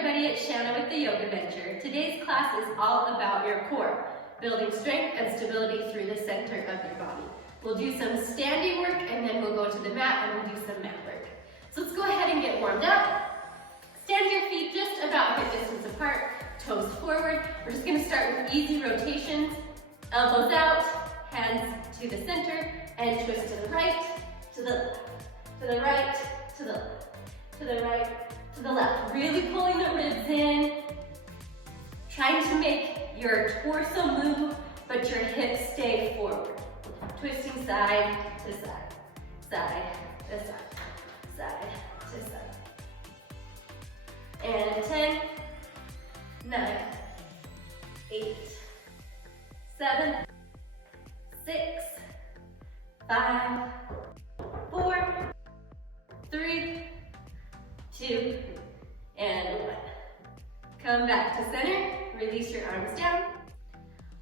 everybody, it's Shanna with the Yoga Venture. Today's class is all about your core, building strength and stability through the center of your body. We'll do some standing work and then we'll go to the mat and we'll do some mat work. So let's go ahead and get warmed up. Stand your feet just about hip distance apart, toes forward. We're just gonna start with easy rotations, elbows out, hands to the center, and twist to the right, to the left, to the right, to the left, to the right, to the left. Really pulling the ribs in, trying to make your torso move, but your hips stay forward. Twisting side to side, side to side, side to side. And 10, 9, 8, 7, 6, 5, 4, 3, 2, and 1. Come back to center, release your arms down.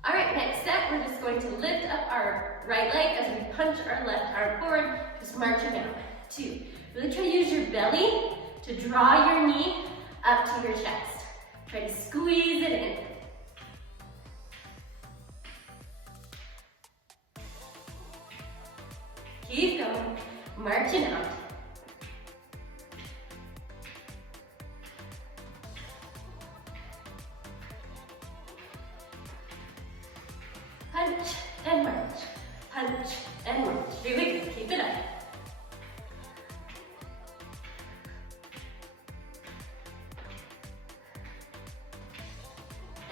All right, next set, we're just going to lift up our right leg as we punch our left arm forward, just marching down. 2, really try to use your belly to draw your knee up to your chest. Try to squeeze it in. Keep going, marching out. Punch and march, punch and march. Really good, keep it up.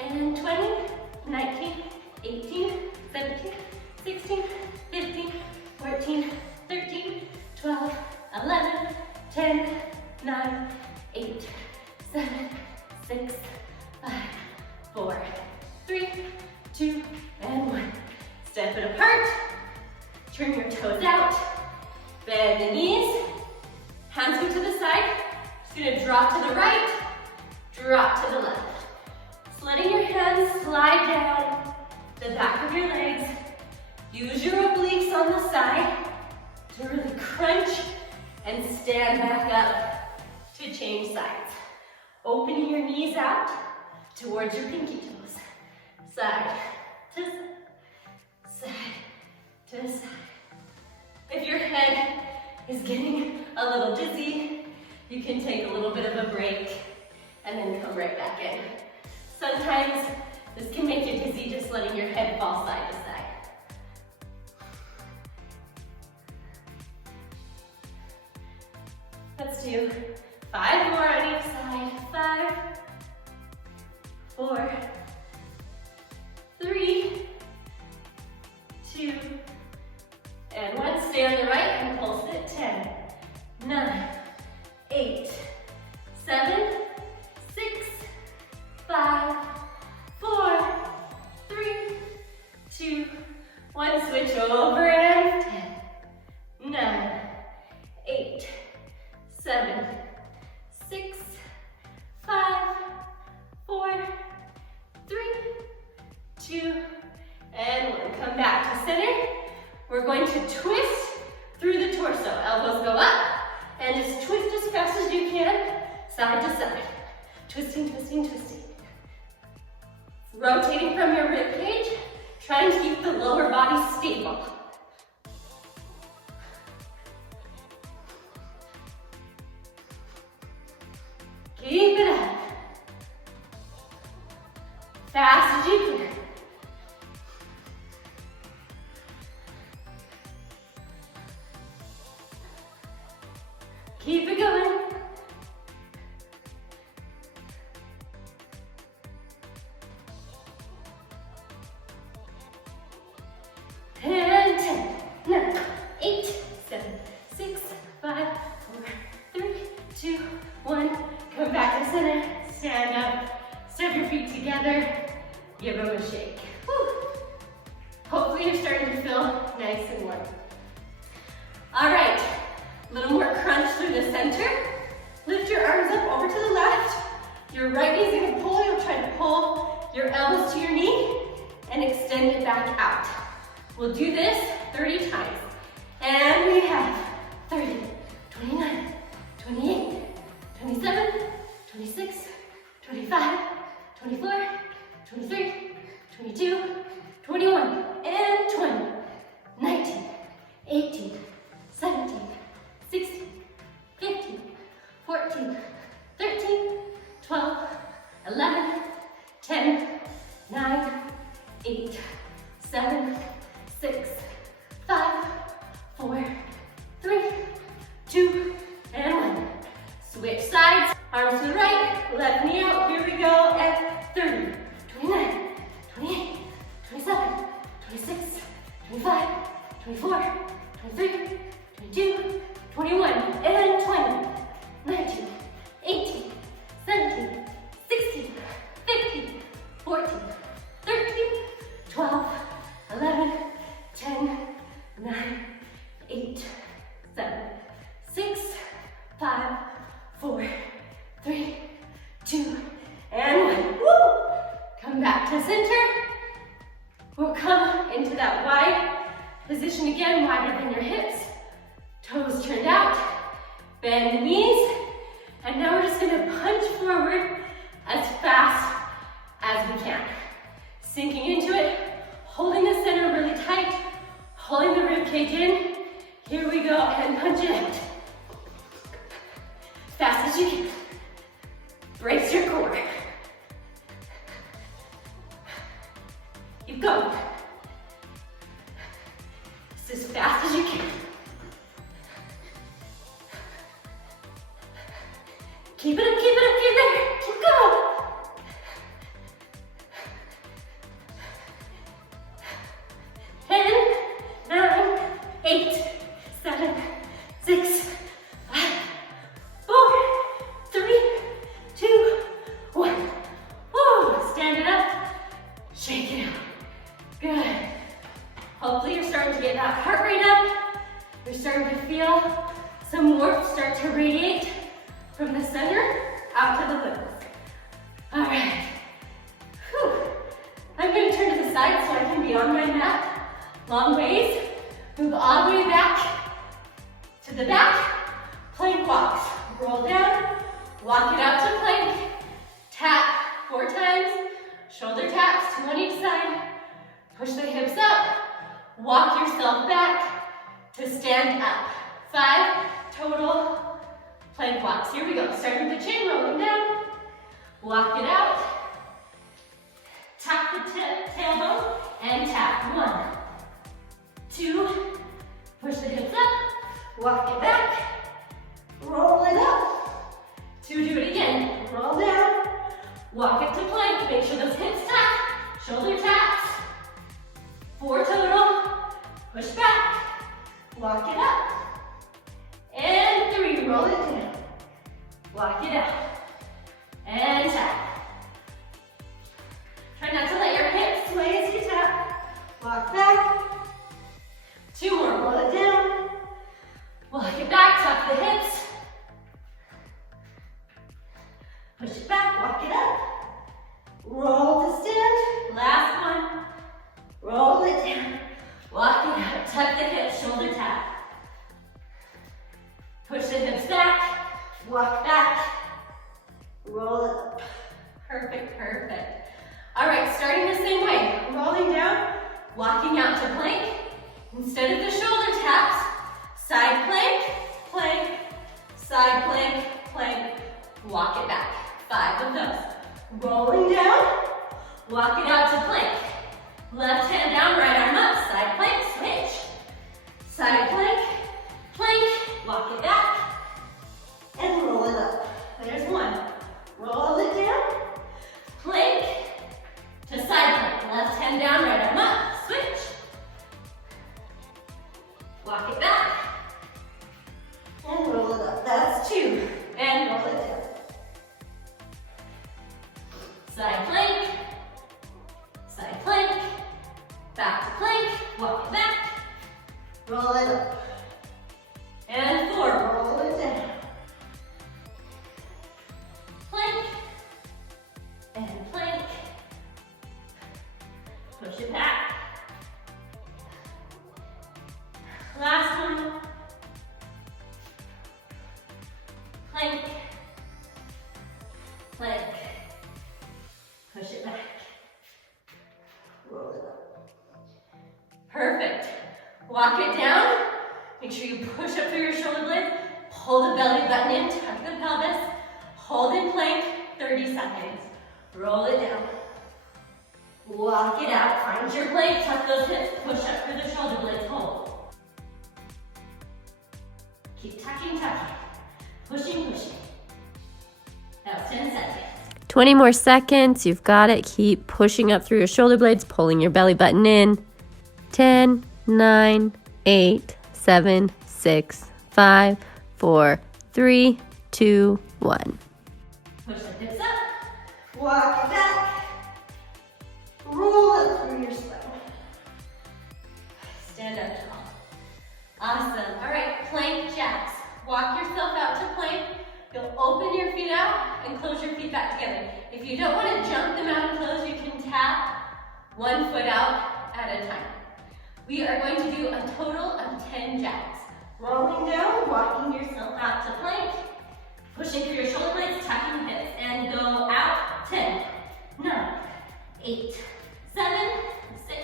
And 20, 19, 18, 17, 16, 15, 14, 13, 12, 11, 10, 9, 8, 7, 6, 5, 4, 3, 2, and 1. Step it apart, turn your toes out, bend the knees, hands go to the side. Just gonna drop to the right, drop to the left. Just letting your hands slide down the back of your legs. Use your obliques on the side to really crunch and stand back up to change sides. Opening your knees out towards your pinky toes. Side to side, side to side. If your head is getting a little dizzy, you can take a little bit of a break and then come right back in. Sometimes this can make you dizzy just letting your head fall side to side. Let's do 5 more on each side. 5, 4, 3, 2, and 1. Stay on the right and pulse it. 10, 9, 8, 7, 6, 5, 4, 3, 2, 1. Switch over and 10, 9, 8, 7, 6, 5, 4, 3, 2, and 1. Come back to center. We're going to twist through the torso. Elbows go up, and just twist as fast as you can, side to side. Twisting, twisting, twisting. Rotating from your rib cage, trying to keep the lower body stable. Keep it up. Fast as you can. Keep it going. And 10, 9, 8, 7, 6, 5, 4, 3, 2, 1. Come back to center. Stand up. Step your feet together. Give them a shake. Whew. Hopefully you're starting to feel nice and warm. All right. A little more crunch through the center. Lift your arms up over to the left. Your right knee is going to pull. You'll try to pull your elbows to your knee and extend it back out. We'll do this 30 times. And we have 30, 29, 28, 27, 26, 25, 24, 23, 22, 21, and 20, 19, 18, 17, 16, 15, 14, 13, 12, 11, 10, 9, 8, 7, 6, 5, 4, 3, 2, and 1. Switch sides, arms to the right, left knee out. Here we go at 30, 29, 28, 27, 26, 25, 24, 23, 22, 21, and 20, 19, 18, 17, 16, 15, 14, 13, 12, 11, 10, 9, 8, 7, 6, 5, 4, 3, 2, and 1. Woo! Come back to center. We'll come into that wide position again, wider than your hips. Toes turned out. Bend the knees. And now we're just gonna punch forward as fast as we can. Sinking into it, holding the center really tight, holding the rib cage in. Here we go, and punch it out. Fast as you can. Brace your core. Keep going. Just as fast as you can. Keep it up, keep it up, keep it up. Keep going. 10, 9, 8, 7, 6, 5, 4, 3, 2, 1. Woo! Stand it up. Shake it out. Good. Hopefully you're starting to get that heart rate up. You're starting to feel some warmth start to radiate from the center out to the limbs. All right. Whew. I'm going to turn to the side so I can be on my mat. Long ways. Move all the way back to the back. Plank walks. Roll down. Walk it out to plank. Tap 4 times. Shoulder taps, 2 on each side. Push the hips up. Walk yourself back to stand up. 5 total plank walks. Here we go. Starting with the chin, rolling down. Walk it out. Tap the tailbone and tap. 1, 2. Push the hips up. Walk it back. Roll it up. 2, do it again. Roll down. Walk it to plank. Make sure those hips tap. Shoulder taps. 4 total. Push back. Walk it up. And 3. Roll it down. Walk it out. And tap. Try not to let your hips sway as you tap. Walk back. 2 more. Roll it down. Walk it back. Tuck the hips. Push it back. Walk it up. Roll to stand. Last one. Roll it down. Walk it out. Tuck the hips. Shoulder tap. Push the hips back. Walk back. Roll it up. Perfect, perfect. All right, starting the same way. Rolling down, walking out to plank. Instead of the shoulder taps, side plank, plank, side plank, plank. Walk it back. 5 of those. Rolling down, walk it out to plank. Left hand down, right arm up, side plank, switch. Side plank, plank, walk it back, and roll it up. There's 1. Roll it down, plank, to side plank. Left hand down, right arm up, switch. Walk it back, and roll it up. That's 2. And roll it down. Side plank, side plank, back to plank, walk it back, roll it up. And 4, roll it down. Plank, and plank. Push it back. Last one. Plank, plank, Push it back. Roll it up. Perfect. Walk it down. Make sure you push up through your shoulder blades. Pull the belly button in, tuck the pelvis. Hold in plank, 30 seconds. Roll it down. Walk it out. Find your plank, tuck those hips, push up through the shoulder blades, hold. Keep tucking, tucking. Pushing, pushing. That was 10 seconds. 20 more seconds. You've got it. Keep pushing up through your shoulder blades, pulling your belly button in. 10, 9, 8, 7, 6, 5, 4, 3, 2, 1. Push the hips up. Walk it back. Roll up through your spine. Stand up tall. Awesome. All right, plank jacks. Walk yourself out to plank. You'll open your feet out and close your feet back together. If you don't want to jump them out and close, you can tap one foot out at a time. We are going to do a total of 10 jacks. Rolling down, walking yourself out to plank. Pushing through your shoulder blades, tucking hips, and go out. 10, 9, 8, 7, 6,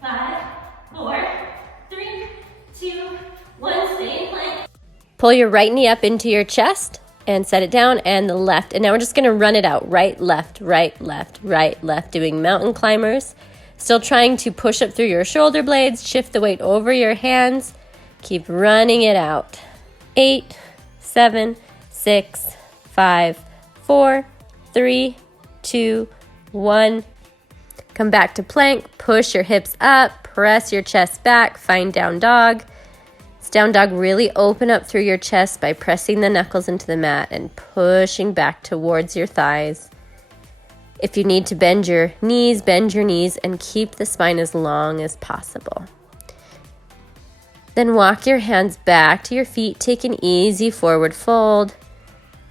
5, 4, 3, 2, 1. Stay in plank. Pull your right knee up into your chest and set it down, and the left. And now we're just going to run it out. Right, left, right, left, right, left. Doing mountain climbers. Still trying to push up through your shoulder blades. Shift the weight over your hands. Keep running it out. 8, 7, 6, 5, 4, 3, 2, 1. Come back to plank. Push your hips up. Press your chest back. Find down dog. This down dog, really open up through your chest by pressing the knuckles into the mat and pushing back towards your thighs. If you need to bend your knees and keep the spine as long as possible. Then walk your hands back to your feet. Take an easy forward fold.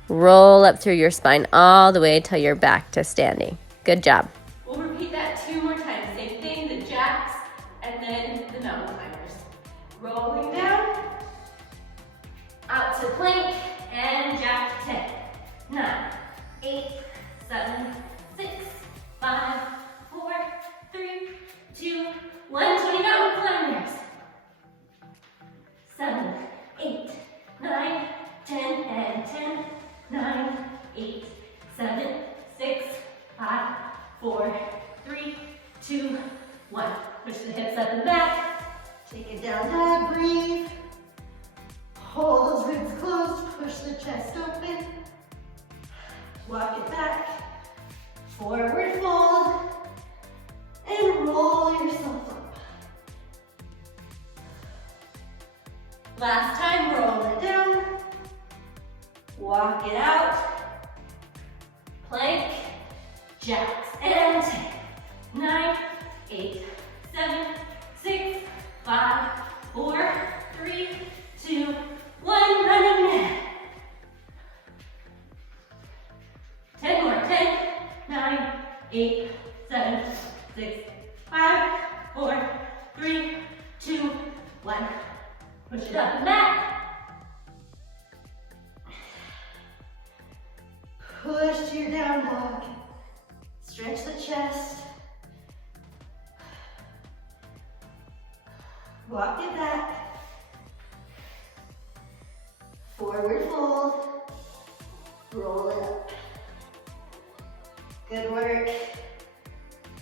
Roll up through your spine all the way till you're back to standing. Good job. We'll repeat that 2 more times. Same thing, the jacks, and then the mountain climbers. Rolling down, out to plank, and jack 10, 9, 8, 7, 6, 5, 4, 3, 2, 1. 20 mountain climbers. 7, 8, 9, 10, and 10, 9, 8, 7, 6, 5, 4, 3, 2, 1. Push the hips up and back. Take it down, dog, breathe. Hold those ribs closed, push the chest open. Walk it back. Forward fold. And roll yourself up. Last time, roll it down. Walk it out. Plank. Jacks. And 10, 9, 8, 7, 6, 5, 4, 3, 2, 1. Running. 10 more. 10, 9, 8, 7, 6, 5, 4, 3, 2, 1. Push it up and back. Push to your down dog. Stretch the chest. Walk it back. Forward fold. Roll it up. Good work.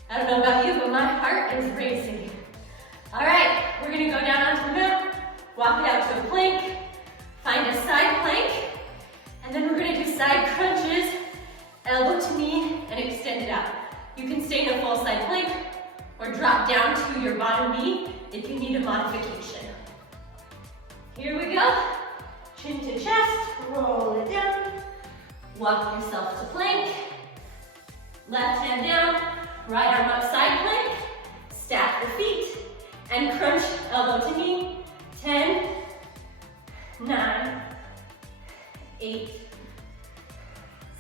I don't know about you, but my heart is racing. All right, we're gonna go down onto the mat, walk it out to a plank, find a side plank, and then we're gonna do side crunches, elbow to knee, and extend it out. You can stay in a full side plank or drop down to your bottom knee if you need a modification. Here we go. Chin to chest, roll it down. Walk yourself to plank. Left hand down, right arm up, side plank. Stack the feet and crunch elbow to knee. 10, 9, 8,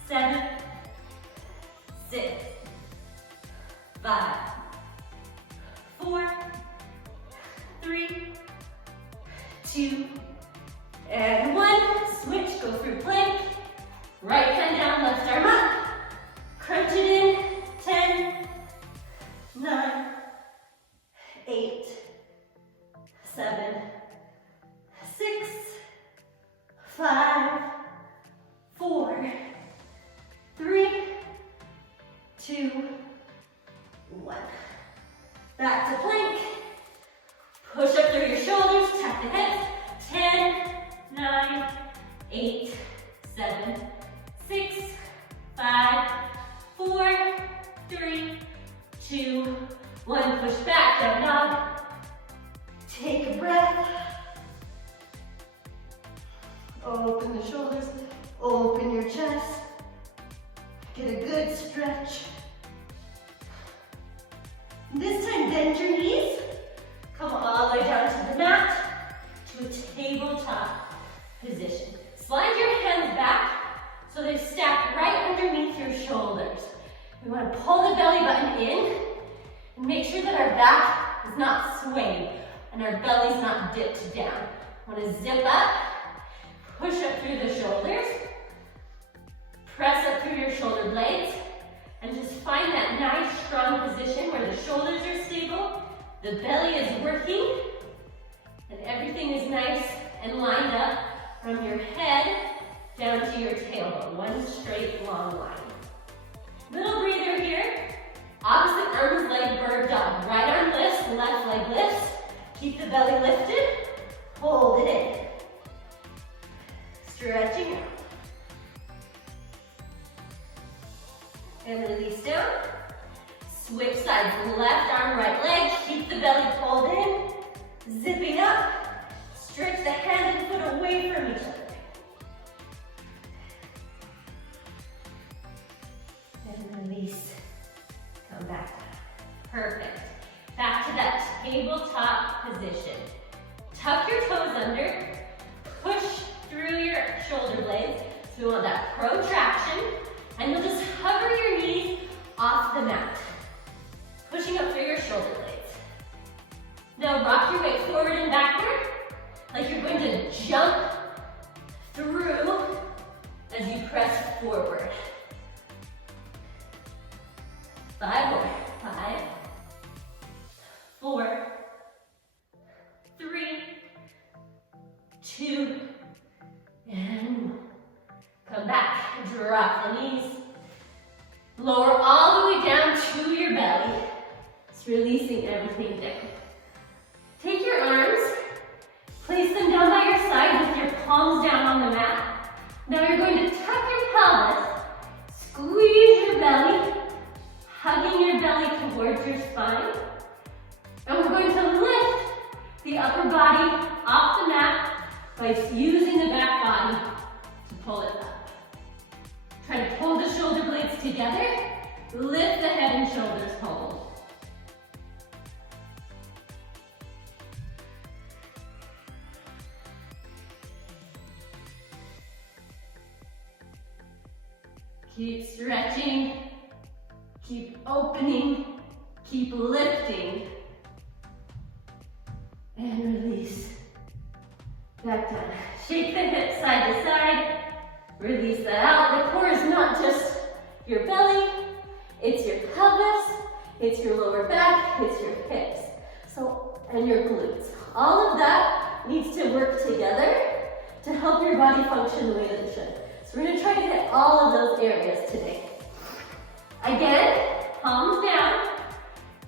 7, 6, 5, 4, 3, 2, and 1. Switch, go through plank. Right hand down, left arm up. Crunch it in. 10, 2, 1. Push back, down dog. Take a breath. Open the shoulders, open your chest. Get a good stretch. This time, bend your knees. Come all the way down to the mat, to a tabletop position. Slide your hands back so they stack right underneath your shoulders. We want to pull the belly button in and make sure that our back is not swaying and our belly's not dipped down. Want to zip up, push up through the shoulders, press up through your shoulder blades, and just find that nice strong position where the shoulders are stable, the belly is working, and everything is nice and lined up from your head down to your tailbone. One straight long line. Little breather here. Opposite arms, leg, bird dog. Right arm lifts, left leg lifts. Keep the belly lifted. Hold it in. Stretching out. And release down. Switch sides, left arm, right leg. Keep the belly pulled in. Zipping up. Stretch the hand and foot away from each other. And release. Come back. Perfect. Back to that tabletop position. Tuck your toes under. Push through your shoulder blades. So we want that protraction. And you'll just hover your knees off the mat. Pushing up through your shoulder blades. Now rock your weight forward and backward like you're going to jump through as you press forward. 5 more. 5, 4, 3, 2, and 1. Come back. Drop the knees. Lower all the way down to your belly. It's releasing everything down. Take your arms, place them down by your side with your palms down on the mat. Now you're going to tuck your pelvis, squeeze your belly, hugging your belly towards your spine. And we're going to lift the upper body off the mat by using the back body to pull it up. Try to pull the shoulder blades together. Lift the head and shoulders, hold. Keep stretching. Keep opening. Keep lifting. And release. Back down. Shake the hips side to side. Release that out. The core is not just your belly, it's your pelvis, it's your lower back, it's your hips, and your glutes. All of that needs to work together to help your body function the way that it should. So we're gonna try to hit all of those areas today. Again, palms down,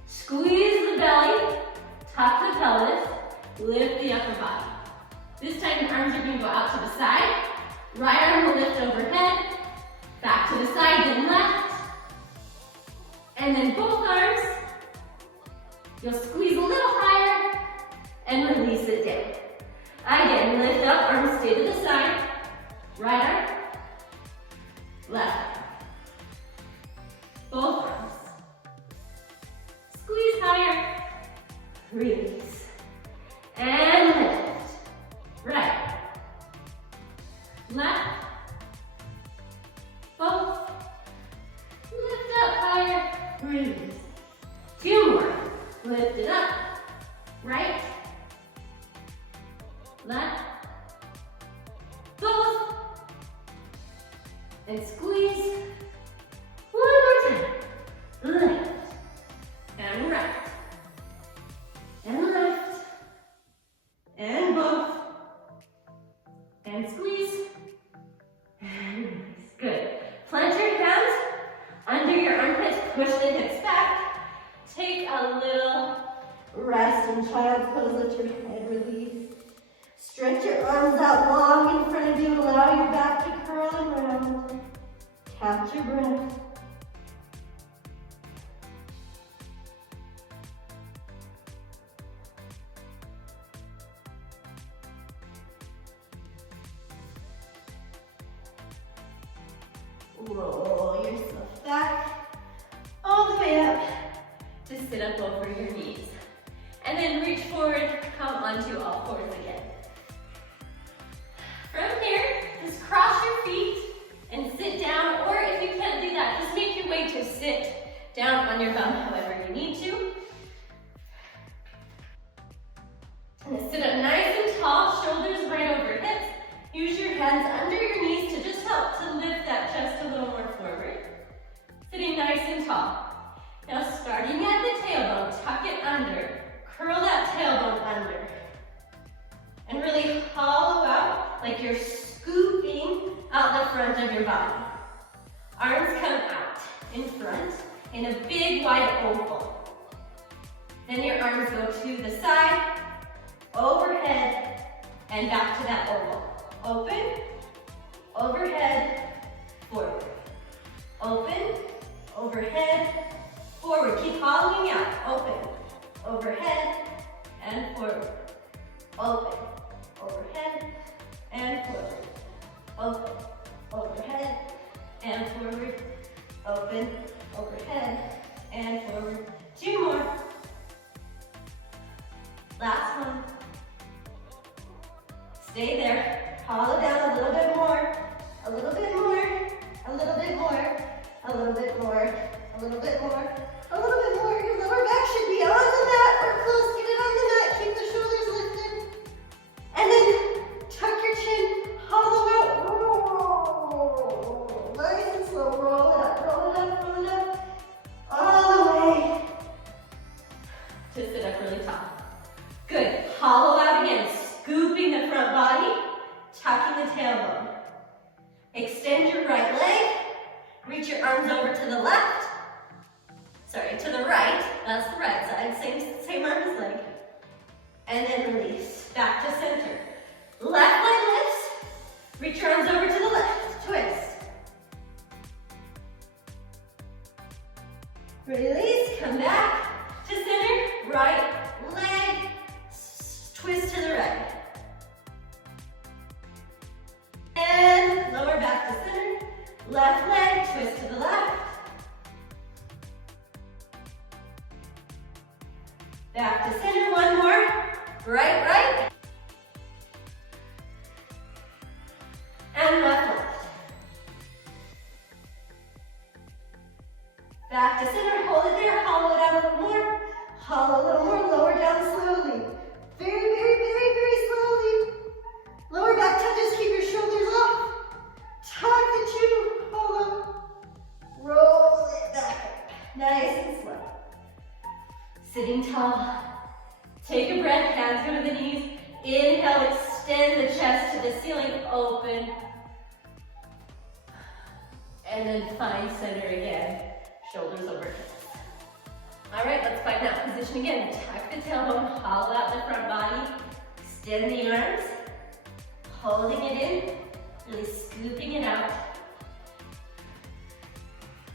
squeeze the belly, tuck the pelvis, lift the upper body. This time the arms are gonna go out to the side. Right arm will lift overhead, back to the side, then left. And then both arms, you'll squeeze a little higher and release it down. Again, lift up, arms stay to the side. Right arm, left arm. Both arms. Squeeze higher, release. And lift. Right. Left, both, lift up higher, release. 2 more, lift it up, right, left, both, and squeeze. 1 more time, left, and right, and left, and both, and squeeze. Good. Plant your hands under your armpits, push the hips back. Take a little rest in child's pose, let your head release. Stretch your arms out long in front of you, allow your back to curl and round. Catch your breath. to sit up over your knees. And then reach forward, come onto all fours again. From here, just cross your feet and sit down, or if you can't do that, just make your way to sit down on your bum however you need to. And then sit up nice and tall, shoulders right over hips. Use your hands under your knees to just help to lift that chest a little more forward. Sitting nice and tall. Now starting at the tailbone, tuck it under. Curl that tailbone under. And really hollow out like you're scooping out the front of your body. Arms come out in front in a big wide oval. Then your arms go to the side, overhead, and back to that oval. Open, overhead, forward. Open, overhead, forward. Keep hollowing out. Open, overhead, and forward. Open, overhead, and forward. Open, overhead, and forward. Open, overhead, and forward. 2 more. Last one. Stay there. Hollow down a little bit more. A little bit more. A little bit more. A little bit more. A little bit more. A little bit more. Your lower back should be on the mat or close. Get it on the mat. Keep the shoulders lifted. And then tuck your chin. Hollow out. Roll. Nice and slow. Roll it up. Roll it up. Roll it up. All the way. To sit up really tall. Good. Hollow out again. Scooping the front body. Tucking the tailbone. Extend your right leg. Reach your arms over to the left. Sorry, to the right. That's the right side. Same arm as leg. And then release. Back to center. Left leg lifts. Reach your arms over to the left. Twist. Release. Come back to center. Right leg. Twist to the right. And lower back to center. Left leg, twist to the left. Back to center, one more. Right, right. And left, left. Back to center, hold it there, hollow it out a little more. Hollow a little more, lower down slowly. Very, very, very, very slowly. Lower back touches, keep your shoulders off. Tuck the chin, hollow. Roll it back up. Nice and slow. Sitting tall. Take a breath, hands go to the knees. Inhale, extend the chest to the ceiling, open. And then find center again. Shoulders over hips. All right, let's find that position again. Tuck the tailbone, hollow out the front body. Extend the arms. Holding it in, really scooping it out.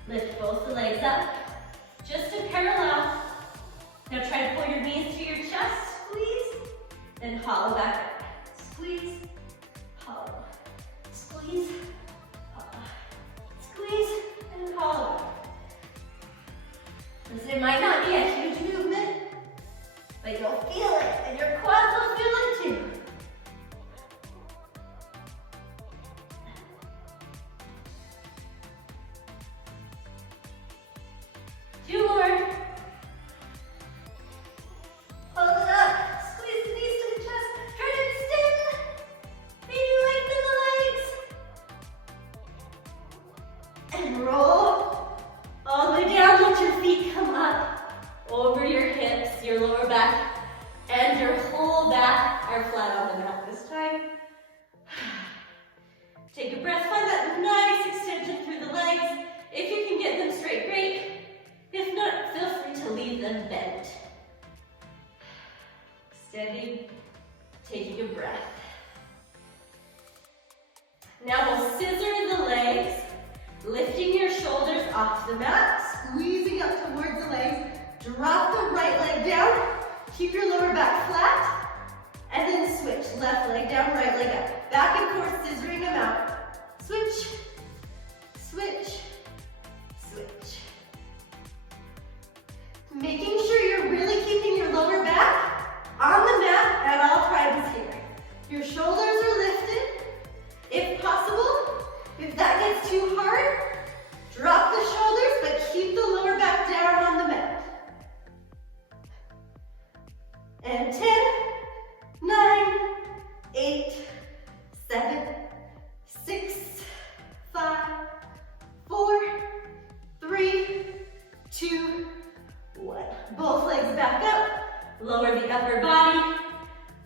Lift both the legs up, just in parallel. Now try to pull your knees to your chest, squeeze, then hollow back up. Squeeze, hollow, squeeze, hollow, squeeze, and hollow. Listen, it might not be a huge movement, but you'll feel it, and your quads will feel it too. 2 more. Hold it up. Squeeze the knees to the chest. Try to extend. Maybe lengthen the legs. And roll all the way down. Let your feet come up over your hips, your lower back, and your whole back are flat on the mat this time. Take a breath. Find that nice extension through the legs. If you can get them straight, great. If not, feel free to leave them bent. Extending, taking a breath. Now we'll scissor the legs, lifting your shoulders off the mat, squeezing up towards the legs. Drop the right leg down, keep your lower back flat, and then switch. Left leg down, right leg up. Back and forth, scissoring them out. Switch, switch, switch. Making Explore the upper body.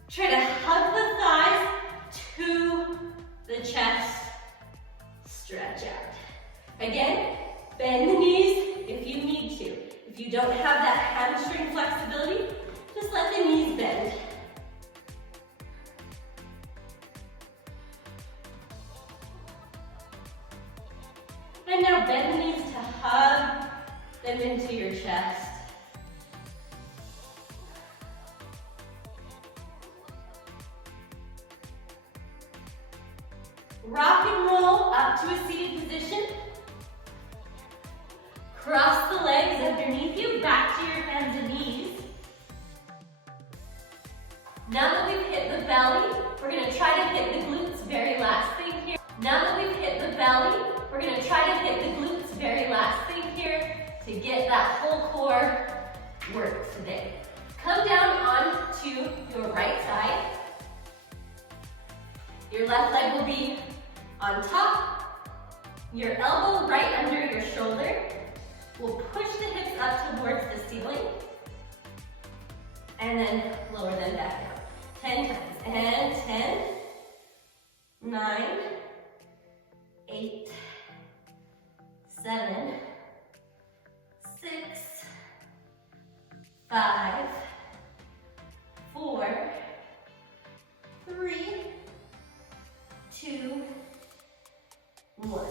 Try to hug the thighs to the chest. Stretch out. Again, bend the knees if you need to. If you don't have that hamstring flexibility, just let the knees bend. And now bend the knees to hug them into your chest. Rock and roll up to a seated position. Cross the legs underneath you, back to your hands and knees. Now that we've hit the belly, we're gonna try to hit the glutes, very last thing here. Now that we've hit the belly, we're gonna try to hit the glutes, very last thing here, to get that whole core work today. Come down onto your right side. Your left leg will be on top. Your elbow right under your shoulder. We'll push the hips up towards the ceiling. And then lower them back down. 10 times. And 10, 9, 8, 7, 6, 5, 4, 3, 2, 1.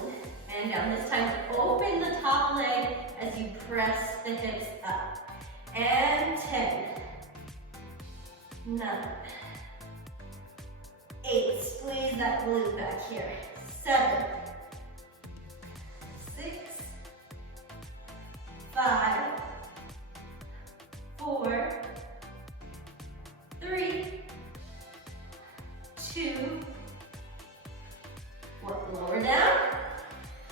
And down. This time, open the top leg as you press the hips up. And 10, 9, 8. Squeeze that glute back here. 7, 6, 5, 4, 3, 2, 1. Lower down.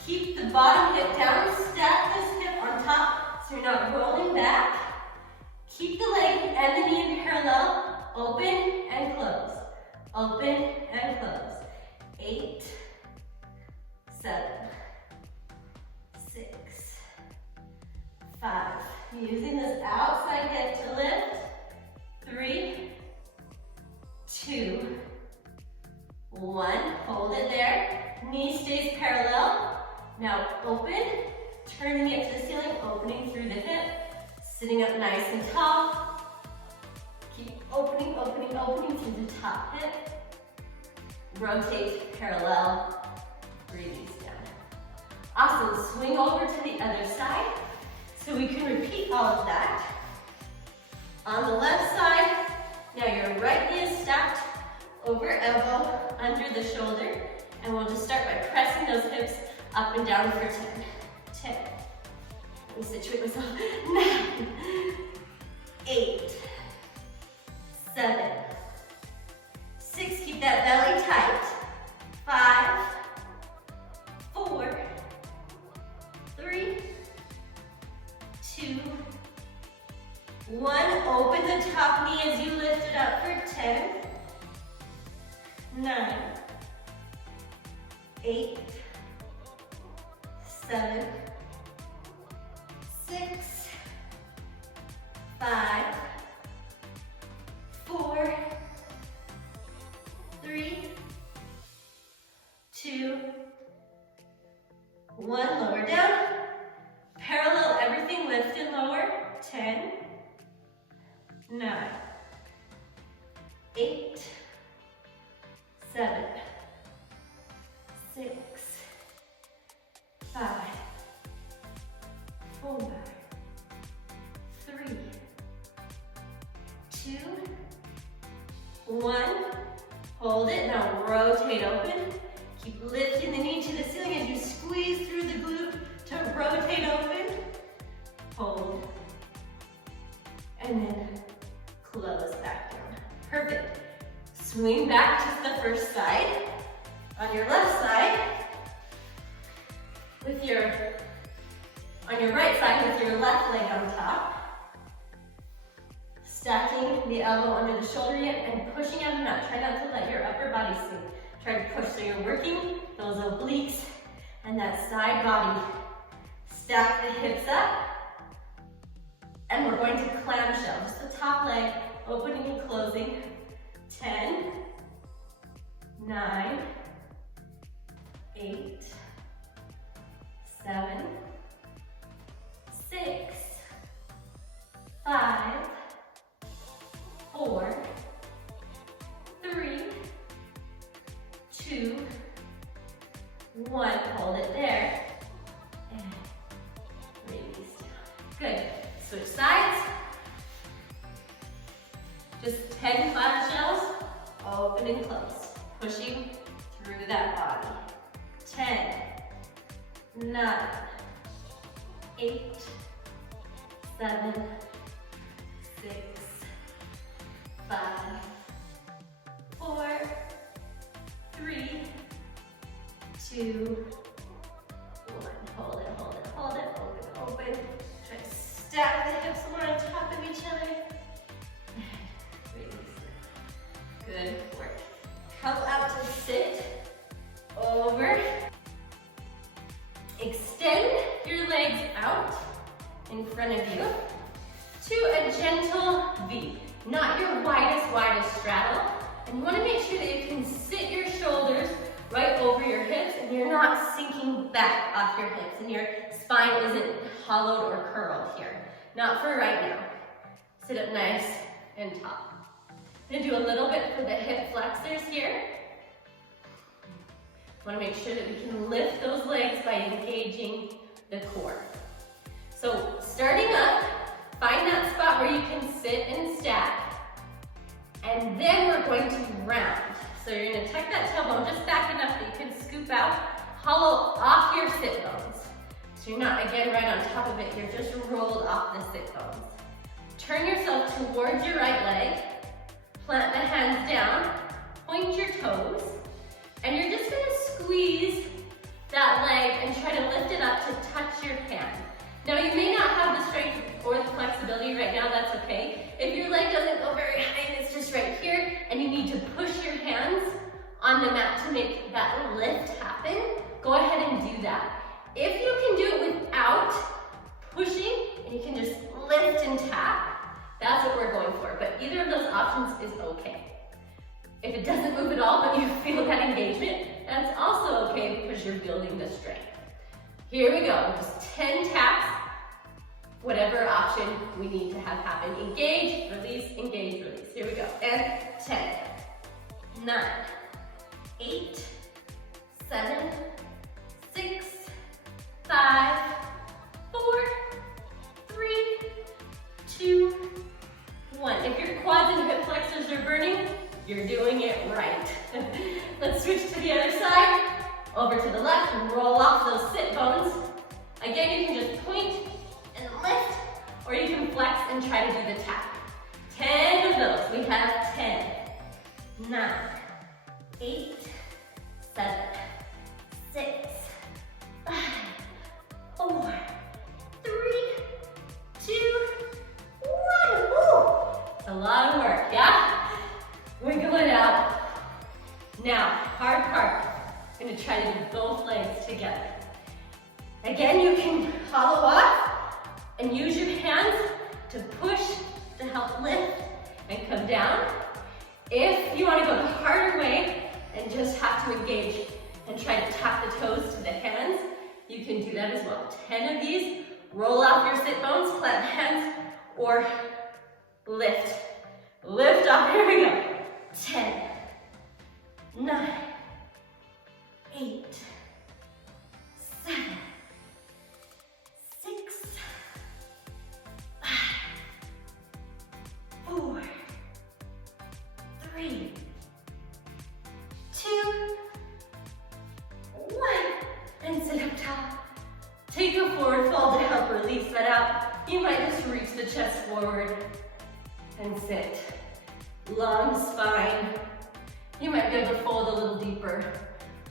Keep the bottom hip down. Stack this hip on top so you're not rolling back. Keep the leg and the knee in parallel. Open and close. Open and close. 8, 7, 6, 5. Using this outside hip to lift. 3, 2, 1. Hold it there. Knee stays parallel. Now open, turning it to the ceiling, opening through the hip, sitting up nice and tall. Keep opening, opening, opening through the top hip. Rotate parallel, release down. Awesome, swing over to the other side. So we can repeat all of that. On the left side, now your right knee is stacked over elbow, under the shoulder. And we'll just start by pressing those hips up and down for 10. 10. Let me situate myself. 9, 8, 7, 6. Keep that belly tight. 5, 4, 3, 2, 1. Open the top knee as you lift it up for 10, 9, 8, 7, 6, 5, 4, 3, 2, 1. Lower down. Parallel everything, lift and lower. 10, 9, 8, 7, 6, 5, 4, 3, 2, 1. Hold it. Now rotate open. Keep lifting the knee to the ceiling as you squeeze through the glute to rotate open. Hold. And then close back down. Perfect. Swing back to the first side. On your left side, on your right side with your left leg on top. Stacking the elbow under the shoulder yet and pushing out and out. Try not to let your upper body sink. Try to push so you're working those obliques and that side body. Stack the hips up. And we're going to clamshell. Just the top leg opening and closing. 10, 9, 8, 7, 6, 5, 4, 3, 2, 1. Hold it there. And release down. Good. Switch sides. Just 10 clamshells, open and close. Pushing through that body. 10, 9, 8, 7, 6, 5, 4, 3, 2, 1. Hold it, hold it, hold it. Open, open. Try to stack the hips one on top of each other. Release. Good work. Come out to sit. Over. Extend your legs out in front of you to a gentle V. Not your widest straddle. And you want to make sure that you can sit your shoulders right over your hips and you're not sinking back off your hips and your spine isn't hollowed or curled here. Not for right now. Sit up nice and tall. I'm going to do a little bit for the hip flexors here. Want to make sure that we can lift those legs by engaging the core. So starting up, find that spot where you can sit and stack. And then we're going to round. So you're going to tuck that tailbone just back enough that you can scoop out, hollow off your sit bones. So you're not, again, right on top of it, you're just rolled off the sit bones. Turn yourself towards your right leg, plant the hands down, point your toes, and you're just going to squeeze that leg and try to lift it up to touch your hand. Now you may not have the strength or the flexibility right now, that's okay. If your leg doesn't go very high and it's just right here and you need to push your hands on the mat to make that lift happen, go ahead and do that. If you can do it without pushing and you can just lift and tap, that's what we're going for. But either of those options is okay. If it doesn't move at all but you feel that engagement, that's also okay because you're building the strength. Here we go, just 10 taps, whatever option we need to have happen. Engage, release, engage, release. Here we go, and 10, 9, 8, 7, 6, 5, 4, 3, 2, 1. If your quads and hip flexors are burning, you're doing it right. Let's switch to the other side. Over to the left and roll off those sit bones. Again, you can just point and lift, or you can flex and try to do the tap. 10 of those. We have 10, 9, 8, 7, 6, 5, 4, 3, 2, 1. Woo! It's a lot of work, yeah? Wiggle it out. Now, hard part. I'm going to try to do both legs together. Again, you can hollow off and use your hands to push to help lift and come down. If you want to go the harder way and just have to engage and try to tap the toes to the hands, you can do that as well. 10 of these, roll off your sit bones, plant hands, or lift. Lift off, here we go. 10, 9, 8, 7, 6, 5, 4, 3, 2, 1. And sit up tall. Take a forward fold to help release that out. You might just reach the chest forward and sit. Long spine. You might be able to fold a little deeper.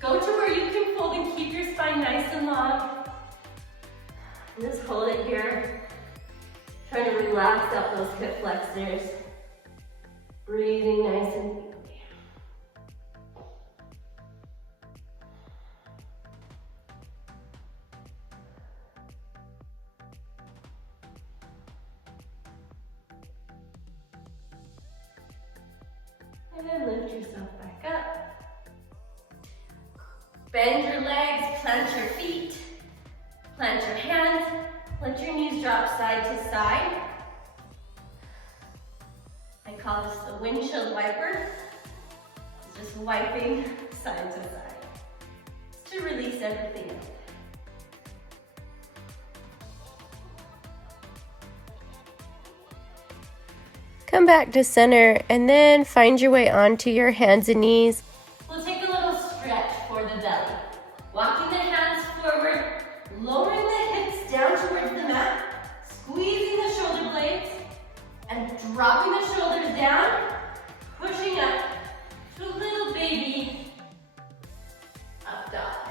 Go to where you can fold and keep your spine nice and long. Just hold it here. Try to relax out those hip flexors. Breathing nice and deeply. And then lift yourself back up. Bend your legs, plant your feet, plant your hands, let your knees drop side to side. I call this the windshield wiper. It's just wiping side to side. It's to release everything out. Come back to center and then find your way onto your hands and knees. We'll take a little stretch for the belly. Walking the hands forward, lowering the hips down towards the mat, squeezing the shoulder blades, and dropping the shoulders down, pushing up to a little baby up dog.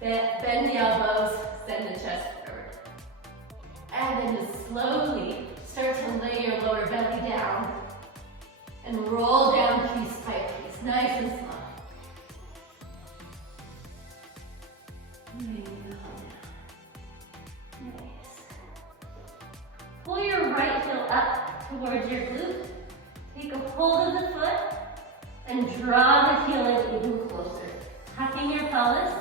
Bend the elbows, send the chest forward. And then just slowly start to lay your lower belly down and roll down piece by piece, nice and slow. Nice. Pull your right heel up towards your glute. Take a hold of the foot and draw the heel in even closer. Tucking your pelvis.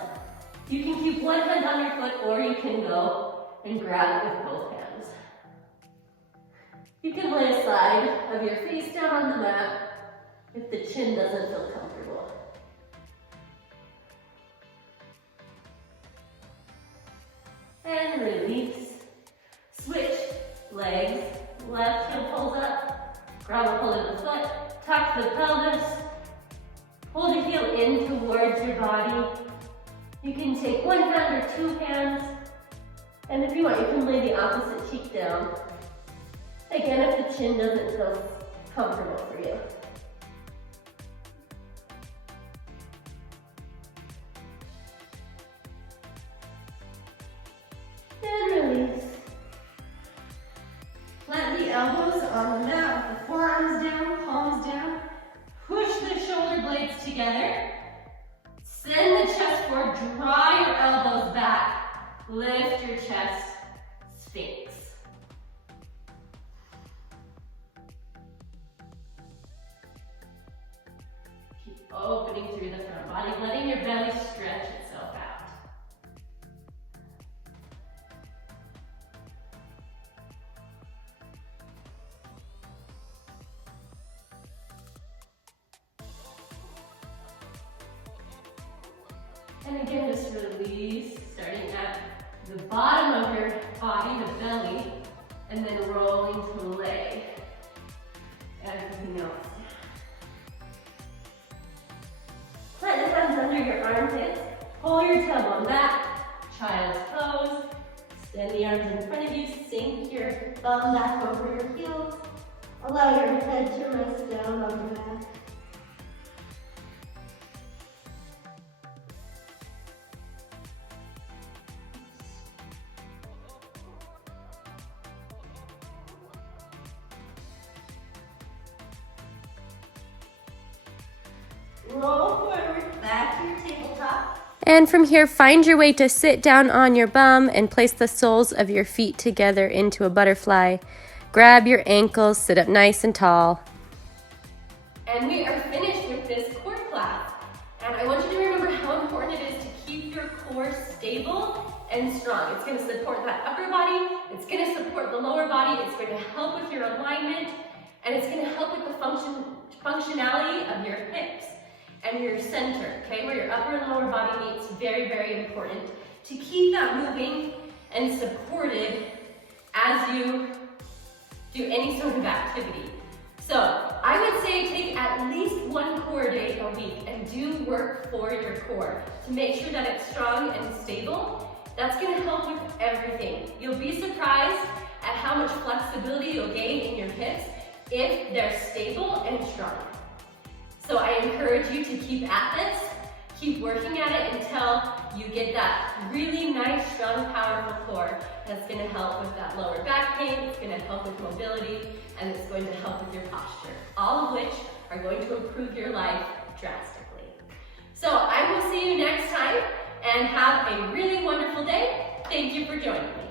You can keep one hand on your foot or you can go and grab it with both hands. You can lay a side of your face down on the mat if the chin doesn't feel comfortable. And release. Switch legs. Left heel pulls up. Grab a hold of the foot. Tuck the pelvis. Pull the heel in towards your body. You can take one hand or two hands. And if you want, you can lay the opposite cheek down. Again, if the chin doesn't feel comfortable for you. And release. Plant the elbows on the mat with the forearms down, palms down. Push the shoulder blades together. Send the chest forward, draw your elbows back. Lift your chest, Sphinx. Keep opening through the front body, letting your belly stretch itself out. And again, just release, starting at the bottom of your body, the belly, and then rolling to the leg. Everything else. Plant your hands under your armpits. Pull your tailbone back. Child's pose. Extend the arms in front of you. Sink your bum back over your heels. Allow your head to rest down on the mat. Roll forward, back to your tabletop. And from here, find your way to sit down on your bum and place the soles of your feet together into a butterfly. Grab your ankles, sit up nice and tall. And we are finished with this core class. And I want you to remember how important it is to keep your core stable and strong. It's going to support that upper body, it's going to support the lower body, it's going to help with your alignment, and it's going to help with the functionality of your hips and your center, okay, where your upper and lower body meets. Very, very important to keep that moving and supported as you do any sort of activity. So I would say take at least one core day a week and do work for your core to make sure that it's strong and stable. That's going to help with everything. You'll be surprised at how much flexibility you'll gain in your hips if they're stable and strong. So I encourage you to keep at this, keep working at it until you get that really nice, strong, powerful core that's going to help with that lower back pain, it's going to help with mobility, and it's going to help with your posture, all of which are going to improve your life drastically. So I will see you next time, and have a really wonderful day. Thank you for joining me.